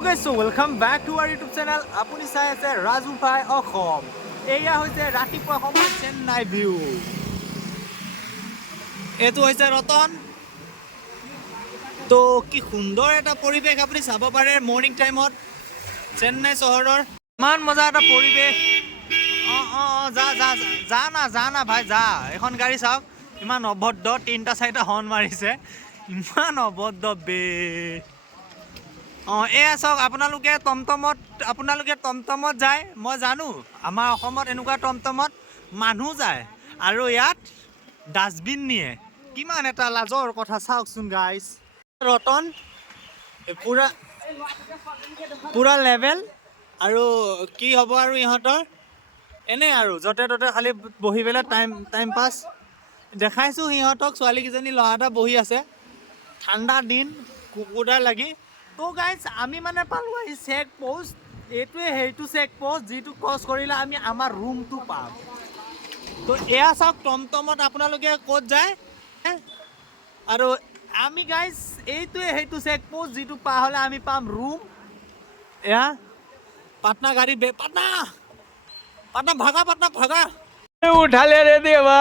Okay, so welcome back to our YouTube channel. আপুনি চাই আছে ৰাজু ভাই অসম। এয়া হৈছে ৰাতিপুৱা সময়ত চেন্নাই ভিউ। এইটো হৈছে ৰতন। তো কি সুন্দৰ এটা পৰিৱেশ আপুনি চাব পাৰে মৰ্নিং টাইমত চেন্নাই চহৰৰ। ইমান মজা এটা পৰিৱেশ। যা না ভাই যা। এখন গাড়ী চাওক ইমান অভদ্ৰ 3-4টা হৰ্ণ মাৰিছে। ইমান অভদ্ৰ বে। এয়া চাওক আপোনালোকে টমটমত যায় মই জানো আমাৰ অসমত এনেকুৱা টমটমত মানুহ যায় আৰু ইয়াত ডাষ্টবিন নিয়ে কিমান এটা লাজৰ কথা চাওকচোন গাইজ ৰতন পুৰা লেভেল আৰু কি হ'ব আৰু ইহঁতৰ এনে আৰু য'তে ত'তে খালি বহি পেলাই টাইম পাছ দেখাইছোঁ সিহঁতক ছোৱালীকেইজনী ল'ৰা এটা বহি আছে ঠাণ্ডা দিন কুকুৰা লাগি তো গাইজ আমি মানে পালোঁ আহি চেক পোষ্ট এইটোৱে সেইটো চেক পোষ্ট যিটো ক্ৰছ কৰিলে আমি আমাৰ ৰুমটো পাম তো এয়া চাওক টমটমত আপোনালোকে ক'ত যায় আৰু আমি গাইজ এইটোৱে সেইটো চেক পোষ্ট যিটো পাৰ হ'লে আমি পাম ৰুম এয়া পাটনা গাড়ী পাটনা ভাগা উঠালে রে দেবা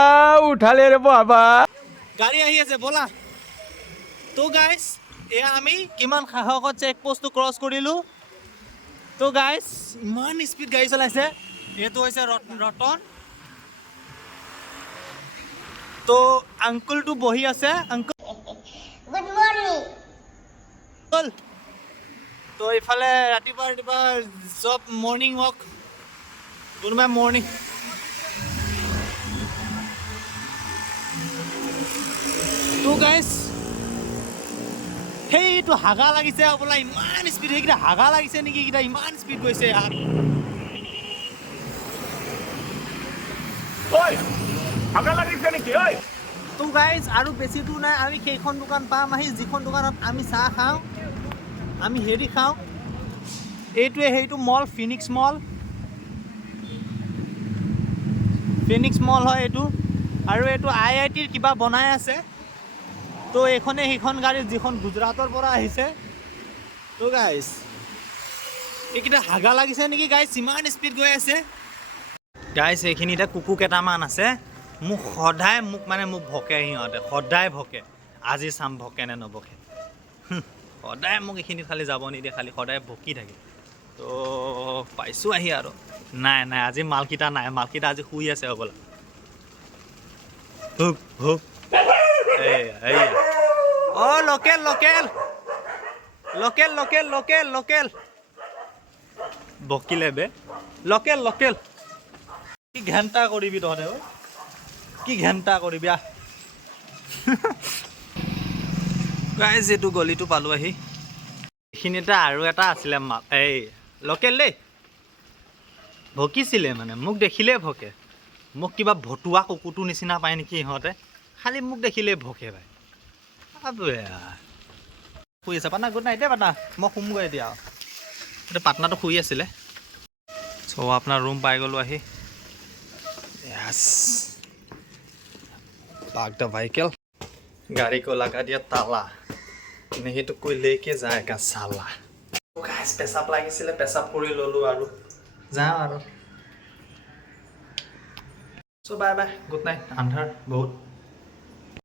উঠালে রে বাবা গাড়ী আহি আছে ব'লা তো গাইজ এয়া আমি কিমান সাহসত চেক পোষ্টটো ক্ৰছ কৰিলোঁ তো গাইজ ইমান স্পীড গাড়ী চলাইছে এইটো হৈছে ৰতন তো আংকুলটো বহি আছে আংকুল গুড মৰ্নিং তো এইফালে ৰাতিপুৱা জব মৰ্নিং ৱাক কোনোবাই মৰ্নিং তো গাইজ সেইটো হাগা লাগিছে বোলা ইমান স্পীড সেইকেইটা হাগা লাগিছে নেকি এইকেইটা ইমান স্পীড গৈছে ইয়াত তো গাইজ আৰু বেছি দূৰ নাই আমি সেইখন দোকান পাম আহি যিখন দোকানত আমি চাহ খাওঁ আমি হেৰি খাওঁ এইটোৱে সেইটো মল ফিনিক্স মল হয় এইটো আৰু এইটো IITৰ কিবা বনাই আছে তো এইখনে সেইখন গাড়ী যিখন গুজৰাটৰ পৰা আহিছে তো গাইজ এইকেইটা হাগা লাগিছে নেকি গাইজ ইমান স্পীড গৈ আছে গাইজ এইখিনিতে কুকুৰ কেইটামান আছে মোক ভকে সিহঁতে সদায় ভকে আজি চাম ভকে নে নভকে সদায় মোক এইখিনিত খালি যাব নিদিয়ে খালি সদায় ভকি থাকে তো পাইছোঁ আহি আৰু নাই আজি মালকেইটা নাই মালকেইটা আজি শুই আছে হ'বলা হুক লোকেল বকিলে বে লোকেল কি ঘেণ্টা কৰিবি তহঁতে কি ঘেণ্টা কৰিবি গাইজ এইটো গলিটো পালোঁ আহি এইখিনিতে আৰু এটা আছিলে এই লোকেল দেই ভকিছিলে মানে মোক দেখিলেই ভকে মোক কিবা ভতুৱা কুকুৰটোৰ নিচিনা পায় নেকি ইহঁতে খালি মোক দেখিলেই ভকে ভাই শুই আছে পাটনা গুড নাইট দেই পাটনা মই শুমগৈ এতিয়া এতিয়া পাটনাটো শুই আছিলে চ' আপোনাৰ ৰুম পাই গ'লোঁ আহি यस पार्क द व्हीकल गाड़ी को लगा दिया ताला नहीं तो कोई लेके जाएगा साला गाइस पेशाब লাগিছিলে পেশাব কৰি ললো আৰু যাওঁ আৰু so bye bye good night আন্ধাৰ বহুত